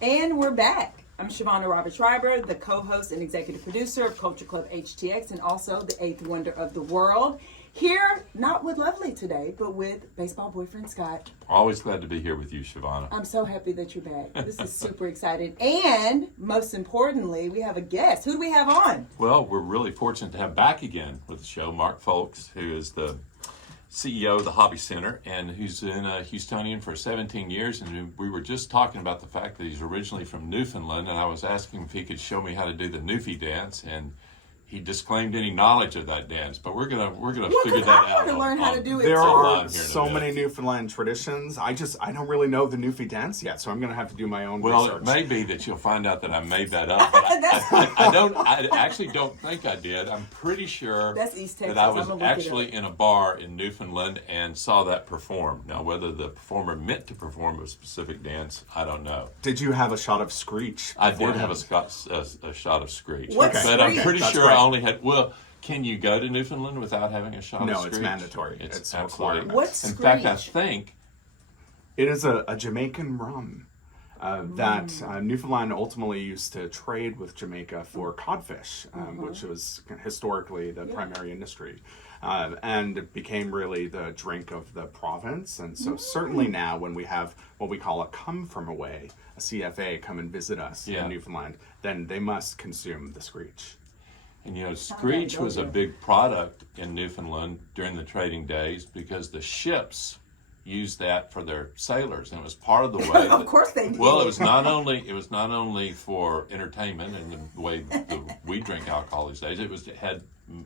And we're back. I'm Shavonnah Schreiber, the co-host and executive producer of Culture Club HTX, and also the eighth wonder of the world. Here, not with Lovely today, but with baseball boyfriend Scott. Always glad to be here with you, Shavonnah. I'm so happy that you're back. This is super exciting. And most importantly, we have a guest. Who do we have on? Well, we're really fortunate to have back again with the show Mark Folks, who is the CEO of the Hobby Center and who's been a Houstonian for 17 years. And we were just talking about the fact that he's originally from Newfoundland, and I was asking if he could show me how to do the Newfie dance, and he disclaimed any knowledge of that dance, but we're gonna figure that out. I want to learn how to do it. There are so many Newfoundland traditions. I don't really know the Newfie dance yet, so I'm gonna have to do my own research. Well, it may be that you'll find out that I made that up. But I actually don't think I did. I'm pretty sure that's East Texas. that I was actually in a bar in Newfoundland and saw that perform. Now, whether the performer meant to perform a specific dance, I don't know. Did you have a shot of Screech? I did have a shot of Screech. What But I'm pretty That's sure right. I only had, well, can you go to Newfoundland without having a shot of Screech? No, it's mandatory. It's absolutely. required. What's In fact, I Screech? think It is a Jamaican rum that Newfoundland ultimately used to trade with Jamaica for codfish, which was historically the primary industry. And it became really the drink of the province. And so certainly now when we have what we call a come from away, a CFA come and visit us in Newfoundland, then they must consume the Screech. And Screech was a big product in Newfoundland during the trading days because the ships used that for their sailors, and it was part of the way. Of course they did. Well, it was not only for entertainment and the way we drink alcohol these days. It had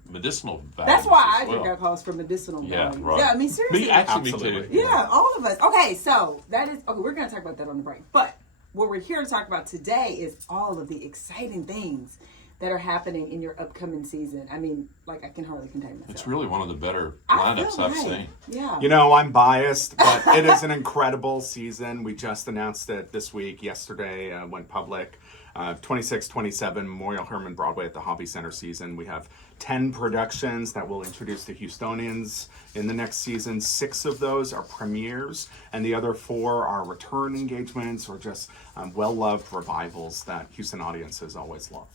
medicinal value. That's why I drink alcohol, for medicinal value. right. Yeah, I mean, seriously. Me too. Yeah, all of us. Okay, so we're going to talk about that on the break. But what we're here to talk about today is all of the exciting things that are happening in your upcoming season. I mean, I can hardly contain myself. It's really one of the better lineups I've seen. Yeah. You know, I'm biased, but it is an incredible season. We just announced it this week. Yesterday went public. 26-27 Memorial Herman Broadway at the Hobby Center season. We have 10 productions that will introduce the Houstonians in the next season. 6 of those are premieres, and the other 4 are return engagements or just well-loved revivals that Houston audiences always love.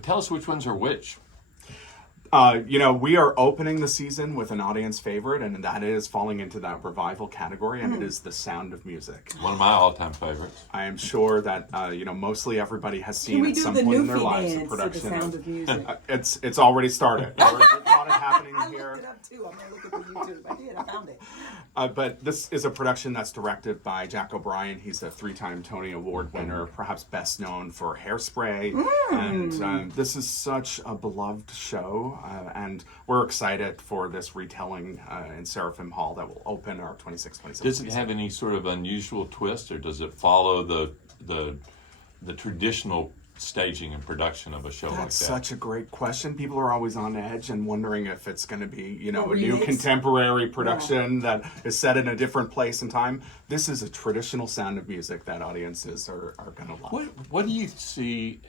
Tell us which ones are which. We are opening the season with an audience favorite, and that is falling into that revival category, and it is The Sound of Music. One of my all-time favorites. I am sure that, mostly everybody has Can seen we at do some the point in their Newfie lives a dance to The production Sound of Music? It's already started. We've got it happening I here. looked it up too. I'm going to look at the YouTube. I did. I found it. But this is a production that's directed by Jack O'Brien. He's a 3-time Tony Award winner, perhaps best known for Hairspray. And this is such a beloved show. And we're excited for this retelling in Seraphim Hall that will open our 26-27 Does it have any sort of unusual twist, or does it follow the traditional staging and production of a show like that? That's such a great question. People are always on edge and wondering if it's going to be, a new remix? contemporary production that is set in a different place and time. This is a traditional Sound of Music that audiences are going to love. What do you see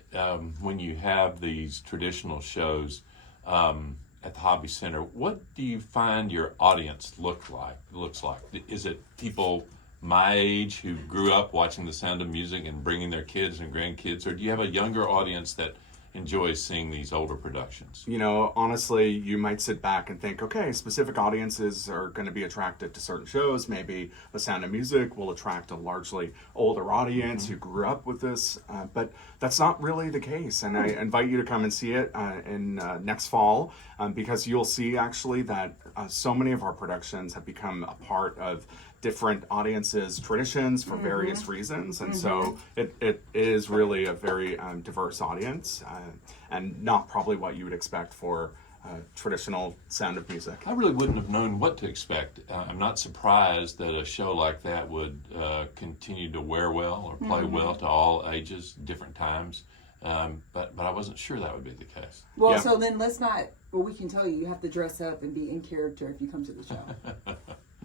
when you have these traditional shows at the Hobby Center? What do you find your audience looks like? Is it people my age who grew up watching The Sound of Music and bringing their kids and grandkids, or do you have a younger audience that enjoys seeing these older productions? Honestly, you might sit back and think, okay, specific audiences are going to be attracted to certain shows. Maybe The Sound of Music will attract a largely older audience who grew up with this, but that's not really the case. And I invite you to come and see it in next fall, because you'll see actually that so many of our productions have become a part of different audiences' traditions for various reasons, and so it is really a very diverse audience, and not probably what you would expect for traditional Sound of Music. I really wouldn't have known what to expect. I'm not surprised that a show like that would continue to wear well or play well to all ages, different times, but I wasn't sure that would be the case. Well, so then we can tell you have to dress up and be in character if you come to the show.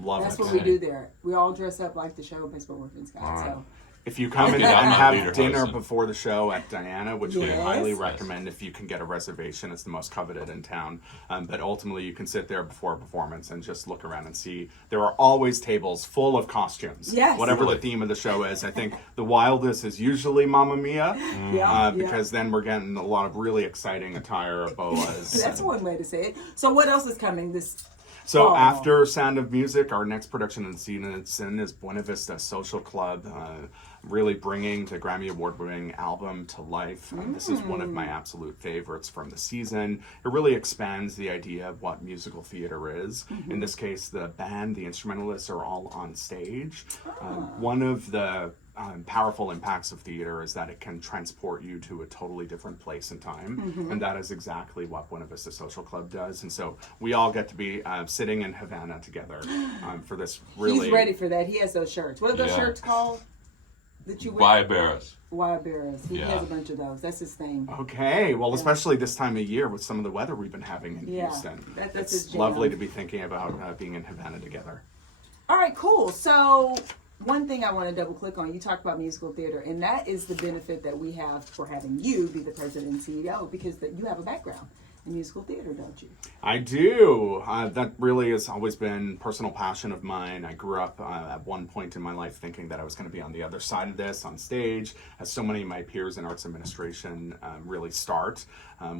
Love That's it. what we do there. We all dress up like the show, Baseball Boyfriend Scott. All right. So If you come in Okay, I'm and not have leader dinner hosting. before the show at Diana, which we Yes. highly recommend if you can get a reservation, it's the most coveted in town. But ultimately, you can sit there before a performance and just look around and see. There are always tables full of costumes. Yes. Whatever Really? the theme of the show is. I think the wildest is usually Mamma Mia, Yeah, because then we're getting a lot of really exciting attire, boas. That's one way to say it. So what else is coming this? So fall? after Sound of Music, our next production in the season is Buena Vista Social Club, really bringing the Grammy Award-winning album to life. This is one of my absolute favorites from the season. It really expands the idea of what musical theater is. In this case, the band, the instrumentalists are all on stage. One of the powerful impacts of theater is that it can transport you to a totally different place and time, and that is exactly what Buena Vista Social Club does. And so we all get to be sitting in Havana together for this really. He's ready for that. He has those shirts. What are those Yeah. shirts called? That you wear? Guayaberas. Guayaberas. He Yeah. has a bunch of those. That's his thing. Okay, well, especially this time of year with some of the weather we've been having in Yeah, Houston, that's it's his jam. lovely to be thinking about being in Havana together. All right, cool. So one thing I want to double click on, you talked about musical theater, and that is the benefit that we have for having you be the president and CEO, because you have a background in musical theater, don't you? I do. That really has always been personal passion of mine. I grew up at one point in my life thinking that I was going to be on the other side of this, on stage, as so many of my peers in arts administration really start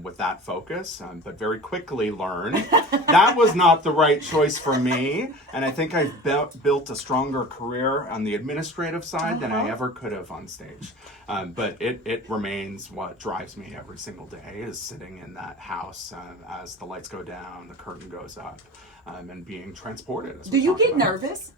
with that focus, but very quickly learned that was not the right choice for me. And I think I've built a stronger career on the administrative side than I ever could have on stage. But it remains what drives me every single day, is sitting in that house as the lights go down, the curtain goes up, and being transported. Do you get nervous?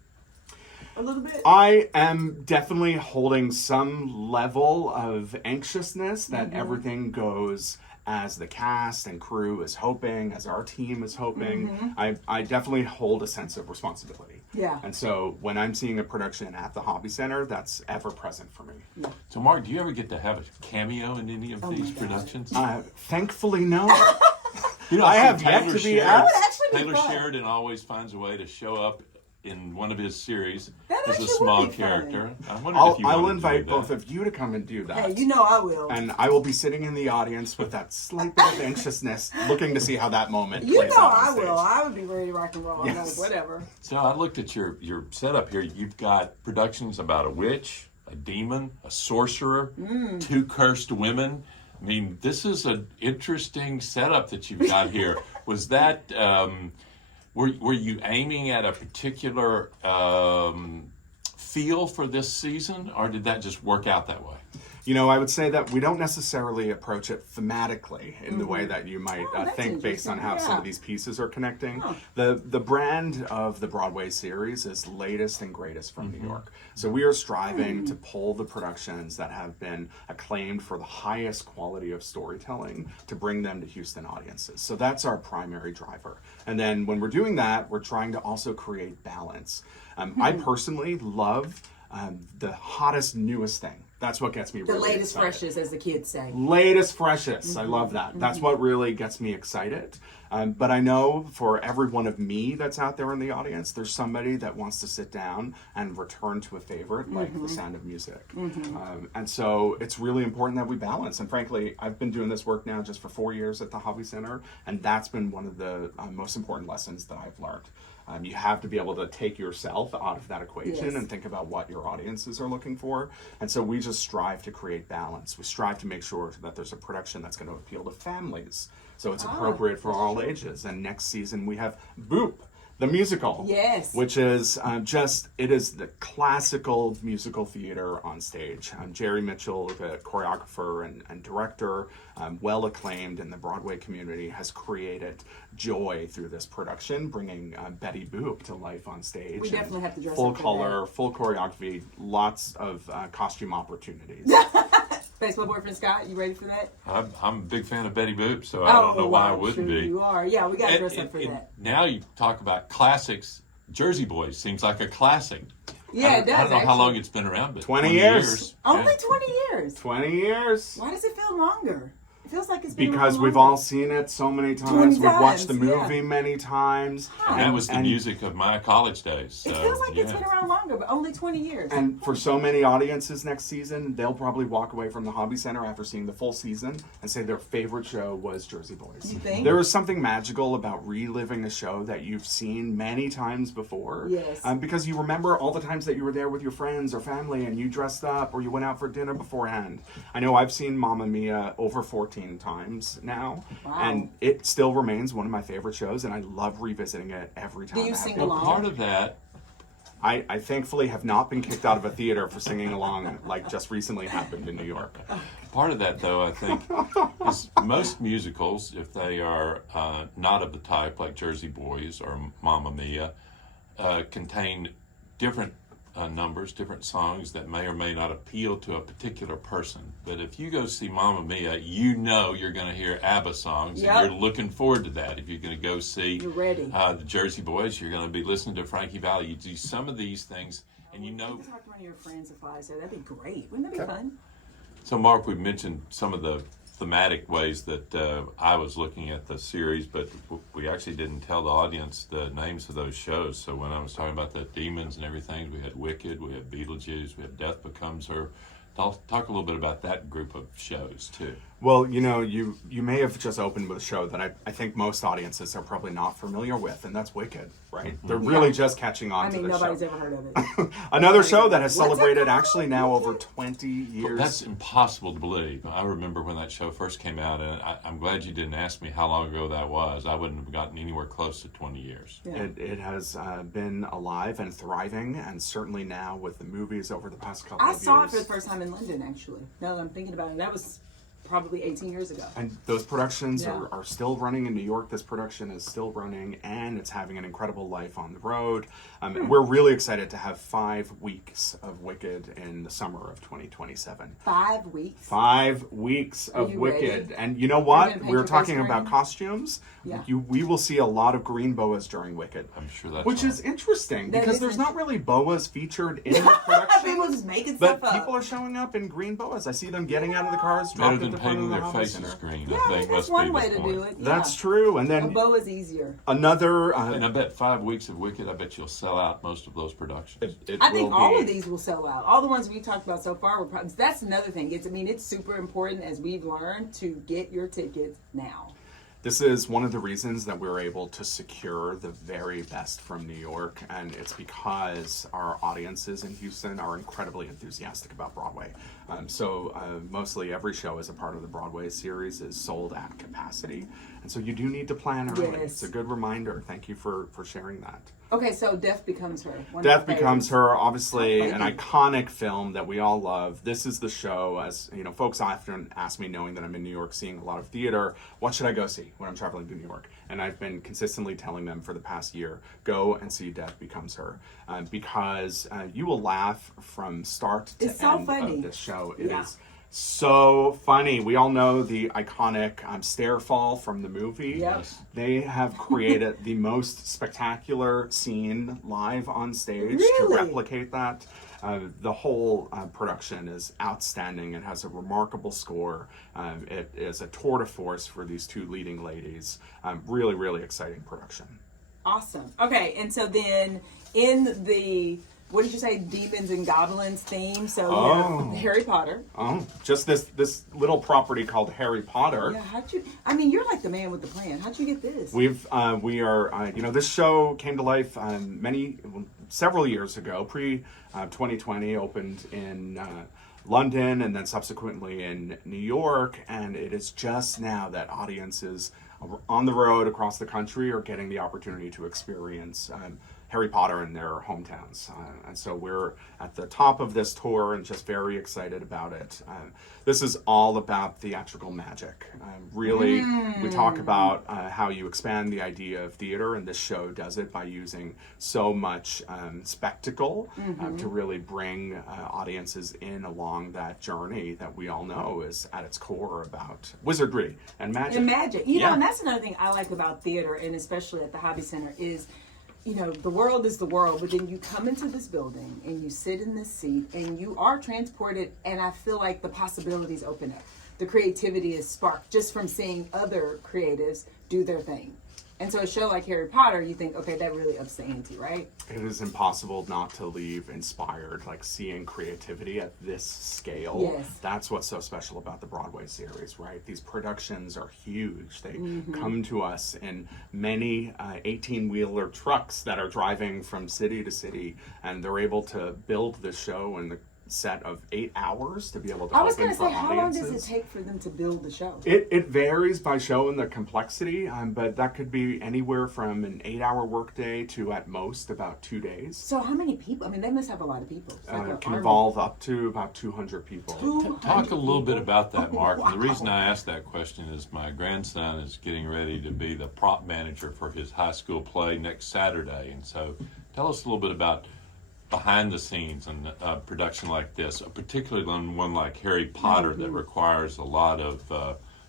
A little bit? I am definitely holding some level of anxiousness that everything goes as the cast and crew is hoping, as our team is hoping. I definitely hold a sense of responsibility. Yeah. And so when I'm seeing a production at the Hobby Center, that's ever present for me. So, Mark, do you ever get to have a cameo in any of these my God. productions? Thankfully, no. You know, I see have yet Taylor to be Sheridan- asked. That would actually be Taylor fun. Sheridan always finds a way to show up in one of his series That as actually a would small be fun. character. I wonder if you I'll want to invite do both that. of you to come and do that. Hey, you know I will. And I will be sitting in the audience with that slight bit of anxiousness, looking to see how that moment You plays know out on I stage. will. I would be ready to rock and roll. I'm Yes. like, whatever. So I looked at your setup here. You've got productions about a witch, a demon, a sorcerer, two cursed women. I mean, this is an interesting setup that you've got here. Was that were you aiming at a particular feel for this season, or did that just work out that way? You know, I would say that we don't necessarily approach it thematically in the way that you might that's think based on how interesting. some Yeah. of these pieces are connecting. The brand of the Broadway series is latest and greatest from New York. So we are striving to pull the productions that have been acclaimed for the highest quality of storytelling to bring them to Houston audiences. So that's our primary driver. And then when we're doing that, we're trying to also create balance. I personally love the hottest, newest thing. That's what gets me The really latest excited. freshest, as the kids say. Latest freshest. I love that. That's what really gets me excited. But I know for every one of me that's out there in the audience, there's somebody that wants to sit down and return to a favorite like The Sound of Music. And so it's really important that we balance. And frankly, I've been doing this work now just for 4 years at the Hobby Center, and that's been one of the most important lessons that I've learned. You have to be able to take yourself out of that equation Yes. and think about what your audiences are looking for. And so we just strive to create balance. We strive to make sure that there's a production that's going to appeal to families, so it's appropriate for all ages. And next season we have Boop, the musical. Yes. Which is it is the classical musical theater on stage. Jerry Mitchell, the choreographer and director, well acclaimed in the Broadway community, has created joy through this production, bringing Betty Boop to life on stage. We And definitely have to dress full up for color, full choreography, lots of costume opportunities. Baseball boyfriend Scott, you ready for that? I'm a big fan of Betty Boop, so I don't know why I I'm wouldn't sure be. You are. Yeah, we got to And- dress up for and that. Now you talk about classics. Jersey Boys seems like a classic. Yeah, it does. I don't know how actually. long it's been around, but 20 years. Only Yeah. 20 years. 20 years. Why does it feel longer? It feels like it's been because around we've longer. all seen it so many 20 times. We've watched the times, yeah. movie many times. And that was the music of my college days. So, It feels like it's been around longer, but only 20 years. And for so many audiences next season, they'll probably walk away from the Hobby Center after seeing the full season and say their favorite show was Jersey Boys. You think? There is something magical about reliving a show that you've seen many times before. Yes. Because you remember all the times that you were there with your friends or family and you dressed up or you went out for dinner beforehand. I know I've seen Mamma Mia over 14 times now. Wow. And it still remains one of my favorite shows, and I love revisiting it every time. Do you I have sing the along? Part of that, I thankfully have not been kicked out of a theater for singing along like just recently happened in New York. part of that though, I think, is most musicals, if they are not of the type like Jersey Boys or Mamma Mia, contain different numbers, different songs that may or may not appeal to a particular person. But if you go see Mamma Mia, you know you're going to hear ABBA songs, Yep. and you're looking forward to that. If you're going to go see You're ready. the Jersey Boys, you're going to be listening to Frankie Valli. You do some of these things, and you know. You can talk to one of your friends if I say that'd be great. Wouldn't that be fun? So, Mark, we've mentioned some of the thematic ways that I was looking at the series, but we actually didn't tell the audience the names of those shows. So when I was talking about the demons and everything, we had Wicked, we had Beetlejuice, we had Death Becomes Her. Talk a little bit about that group of shows, too. Well, you know, you may have just opened with a show that I think most audiences are probably not familiar with, and that's Wicked, right? They're really just catching on I to mean, this nobody's show. ever heard of it. Another show that has What's it celebrated called? actually now over 20 years. That's impossible to believe. I remember when that show first came out, and I'm glad you didn't ask me how long ago that was. I wouldn't have gotten anywhere close to 20 years. Yeah. It has been alive and thriving, and certainly now with the movies over the past couple I of years. saw it for the first time in London, actually. Now that I'm thinking about it, that was probably 18 years ago. And those productions Yeah. are still running in New York. This production is still running, and it's having an incredible life on the road. We're really excited to have 5 weeks of Wicked in the summer of 2027. 5 weeks. 5 weeks of you Wicked. ready? And you know Are you what? gonna paint We're your talking face about green? costumes. Yeah. We will see a lot of green boas during Wicked. I'm sure that's Which all. is interesting That because is there's not really boas featured in the production. People just making But stuff up. people are showing up in green boas. I see them getting out of the cars, Better dropped than at the front of painting the their Hobby faces Center. green, yeah, I think that's must one be way the to point. do it. Yeah. That's true. And A then bow is easier. another. And I bet 5 weeks of Wicked, I bet you'll sell out most of those productions. It I think will all be- of these will sell out. All the ones we talked about so far were probably. That's another thing. It's super important, as we've learned, to get your tickets now. This is one of the reasons that we're able to secure the very best from New York, and it's because our audiences in Houston are incredibly enthusiastic about Broadway. So mostly every show as a part of the Broadway series is sold at capacity, and so you do need to plan early. Yes. It's a good reminder. Thank you for sharing that. Okay, so Death Becomes Her. One of Death my Becomes favorites. Her, obviously an Thank you. iconic film that we all love. This is the show, as you know, folks often ask me, knowing that I'm in New York seeing a lot of theater, what should I go see when I'm traveling to New York? And I've been consistently telling them for the past year, go and see Death Becomes Her, because you will laugh from start to It's so end funny. of this show. It is Yeah. so funny. We all know the iconic stair fall from the movie. Yep. They have created the most spectacular scene live on stage to Really? replicate that. The whole production is outstanding. It has a remarkable score. It is a tour de force for these two leading ladies. Really, really exciting production. Awesome. Okay, and so then in the, what did you say, Demons and Goblins theme? So you Oh. have Harry Potter. Oh, just this little property called Harry Potter. Yeah, how'd you, I mean, you're like the man with the plan. How'd you get this? We are, this show came to life several years ago, pre 2020, opened in London and then subsequently in New York, and it is just now that audiences on the road across the country are getting the opportunity to experience Harry Potter in their hometowns. And so we're at the top of this tour and just very excited about it. This is all about theatrical magic. Really, we talk about how you expand the idea of theater, and this show does it by using so much spectacle to really bring audiences in along that journey that we all know is at its core about wizardry and magic. And magic. You know, Yeah. and that's another thing I like about theater, and especially at the Hobby Center, is, you know, the world is the world, but then you come into this building and you sit in this seat and you are transported, and I feel like the possibilities open up. the creativity is sparked just from seeing other creatives do their thing. And so a show like Harry Potter, you think, okay, that really ups the ante, right? It is impossible not to leave inspired, like seeing creativity at this scale. Yes. That's what's so special about the Broadway series, right? These productions are huge. They come to us in many 18-wheeler trucks that are driving from city to city, and they're able to build this show in the set of 8 hours to be able to I was open going to for say, how long audiences. does it take for them to build the show? It varies by show and the complexity, but that could be anywhere from an 8-hour workday to at most about 2 days. So how many people? I mean, they must have a lot of people. It's like It an can army. involve up to about 200 people. 200 Talk a little bit people? about that, Mark. Wow. And the reason I asked that question is my grandson is getting ready to be the prop manager for his high school play next Saturday. And so tell us a little bit about behind the scenes in a production like this, particularly on one like Harry Potter that requires a lot of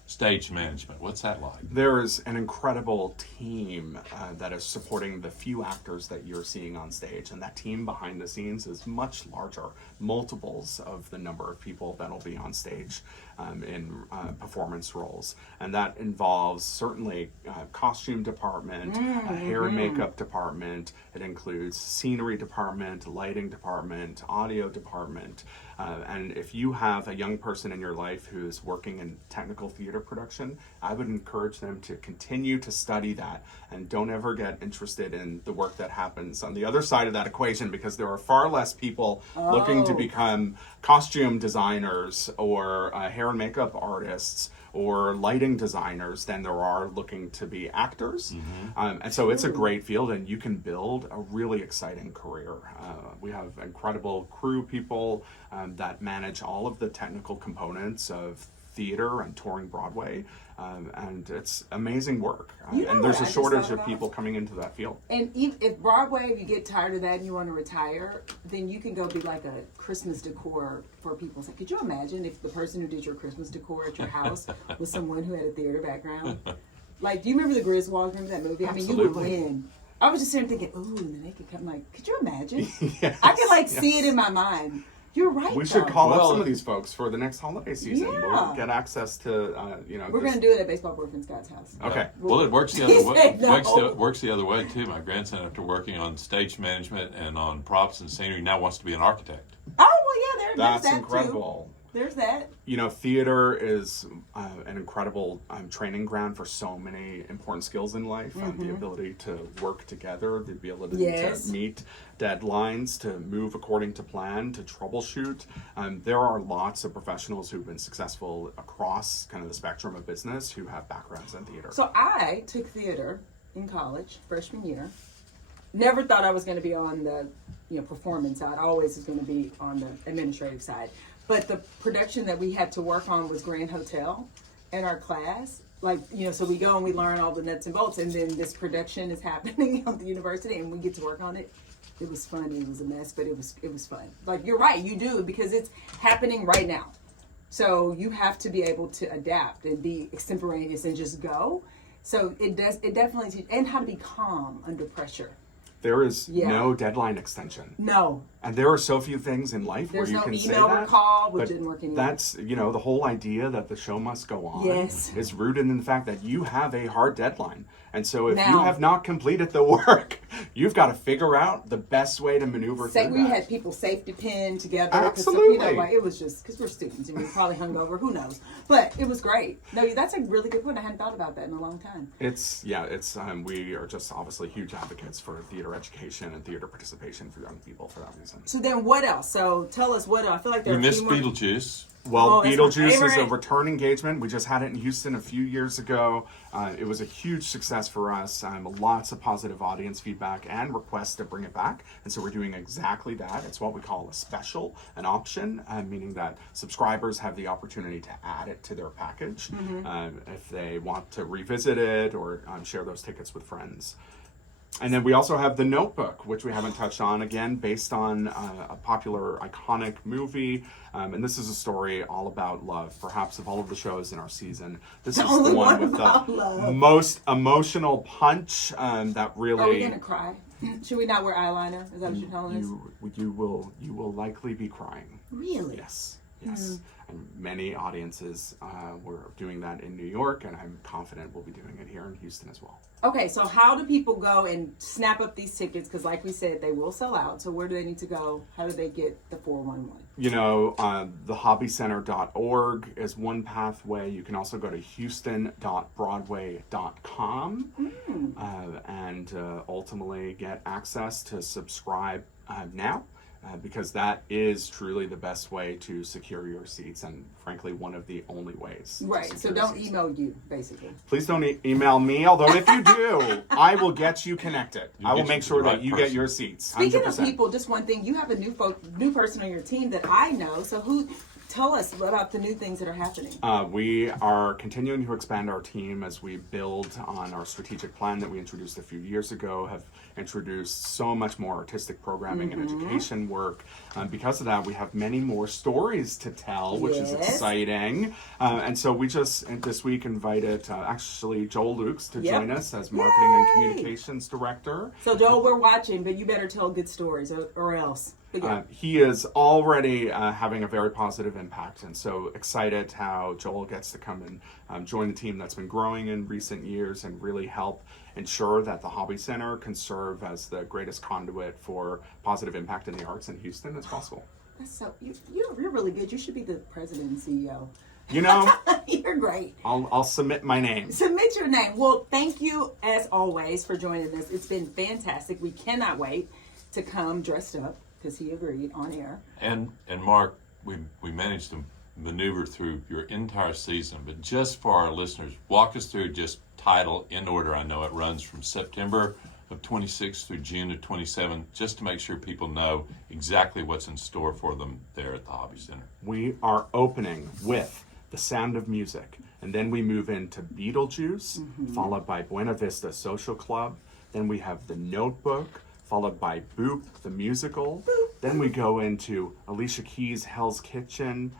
stage management. What's that like? There is an incredible team that is supporting the few actors that you're seeing on stage, and that team behind the scenes is much larger, multiples of the number of people that'll be on stage in performance roles. And that involves certainly costume department, hair and makeup department. It includes scenery department, lighting department, audio department. And if you have a young person in your life who's working in technical theater production, I would encourage them to continue to study that and don't ever get interested in the work that happens on the other side of that equation, because there are far less people looking to become costume designers or hair and makeup artists or lighting designers than there are looking to be actors. And so it's a great field, and you can build a really exciting career. We have incredible crew people that manage all of the technical components of theater and touring Broadway, and it's amazing work. You know And there's what a I just shortage thought of about? people coming into that field. And if Broadway, if you get tired of that and you want to retire, then you can go be like a Christmas decor for people. So could you imagine if the person who did your Christmas decor at your house was someone who had a theater background? Like, do you remember the Griswolds? Remember that movie? I mean, you would Absolutely. win. I was just sitting thinking, ooh, and then they could come. Like, could you imagine? Yes, I could like yes. see it in my mind. You're right. We should Charlie. call up Well- some of these folks for the next holiday season. Yeah. We'll get access to, We're this- going to do it at Baseball Boyfriend Scott's house. Okay. Well, it works the He other way. said no. Works the other way too. My grandson, after working on stage management and on props and scenery, now wants to be an architect. Oh, well, yeah, there's That's that incredible. too. There's that. You know, theater is an incredible training ground for so many important skills in life. The ability to work together, the ability Yes. to meet deadlines, to move according to plan, to troubleshoot. There are lots of professionals who've been successful across kind of the spectrum of business who have backgrounds in theater. So I took theater in college, freshman year. Never thought I was going to be on the performance side. I always was going to be on the administrative side. But the production that we had to work on was Grand Hotel in our class. Like, so we go and we learn all the nuts and bolts, and then this production is happening at the university, and we get to work on it. It was funny. It was a mess, but it was fun. Like, you're right, you do, because it's happening right now. So you have to be able to adapt and be extemporaneous and just go. So it definitely, and how to be calm under pressure. There is Yeah. no deadline extension. No. And there are so few things in life There's where you no can say email that. recall, which but didn't work anymore. That's, the whole idea that the show must go on Yes. is rooted in the fact that you have a hard deadline. And so if you Now- have not completed the work, you've got to figure out the best way to maneuver Say through we that. had people safety pin together. 'cause, Absolutely. like, it was just because we're students and we were probably hungover. Who knows? But it was great. No, that's a really good point. I hadn't thought about that in a long time. We are just obviously huge advocates for theater education and theater participation for young people for that reason. So then, what else? So tell us what else. I feel like there We are missed a few more- Beetlejuice. Well, Oh, that's my Beetlejuice is a favorite. return engagement. We just had it in Houston a few years ago. It was a huge success for us. Lots of positive audience feedback and requests to bring it back. And so we're doing exactly that. It's what we call a special, an option, meaning that subscribers have the opportunity to add it to their package if they want to revisit it or share those tickets with friends. And then we also have The Notebook, which we haven't touched on, again, based on a popular, iconic movie. And this is a story all about love. Perhaps of all of the shows in our season, this is only the one one with about the love. most emotional punch that really... Are we gonna cry? Should we not wear eyeliner? Is that what you're telling us? you will likely be crying. Really? Yes. Yes. And many audiences were doing that in New York, and I'm confident we'll be doing it here in Houston as well. Okay, so how do people go and snap up these tickets? Because like we said, they will sell out. So where do they need to go? How do they get the 411? You know, the hobbycenter.org is one pathway. You can also go to houston.broadway.com and ultimately get access to subscribe now. Because that is truly the best way to secure your seats, and frankly, one of the only ways. Right, so don't email you, basically. Please don't email me, although if you do, I will get you connected. I will make sure that you get your seats. 100%. Speaking of people, just one thing, you have a new person on your team that I know, so tell us about the new things that are happening. We are continuing to expand our team as we build on our strategic plan that we introduced a few years ago, have introduced so much more artistic programming and education work. Because of that, we have many more stories to tell, which is exciting. And so we just this week invited actually Joel Lukes to join us as Marketing and Communications Director. So Joel, we're watching, but you better tell good stories or else. He is already having a very positive impact, and so excited how Joel gets to come and join the team that's been growing in recent years and really help ensure that the Hobby Center can serve as the greatest conduit for positive impact in the arts in Houston as possible. That's so you're really good. You should be the president and CEO. You know, you're great. I'll submit my name. Submit your name. Well, thank you as always for joining us. It's been fantastic. We cannot wait to come dressed up, because he agreed on air. And Mark, we managed to maneuver through your entire season, but just for our listeners, walk us through just title in order. I know it runs from September of 26 through June of 27, just to make sure people know exactly what's in store for them there at the Hobby Center. We are opening with The Sound of Music, and then we move into Beetlejuice, followed by Buena Vista Social Club. Then we have The Notebook, followed by Boop, the musical. Then we go into Alicia Keys' Hell's Kitchen.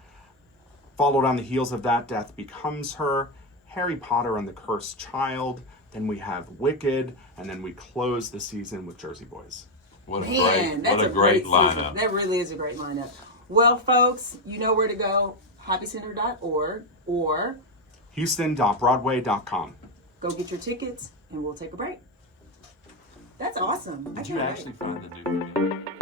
Followed on the heels of that, Death Becomes Her, Harry Potter and the Cursed Child. Then we have Wicked, and then we close the season with Jersey Boys. What a great lineup. That really is a great lineup. Well, folks, you know where to go. hobbycenter.org or Houston.broadway.com. Go get your tickets, and we'll take a break. That's awesome. Did you actually find the new video?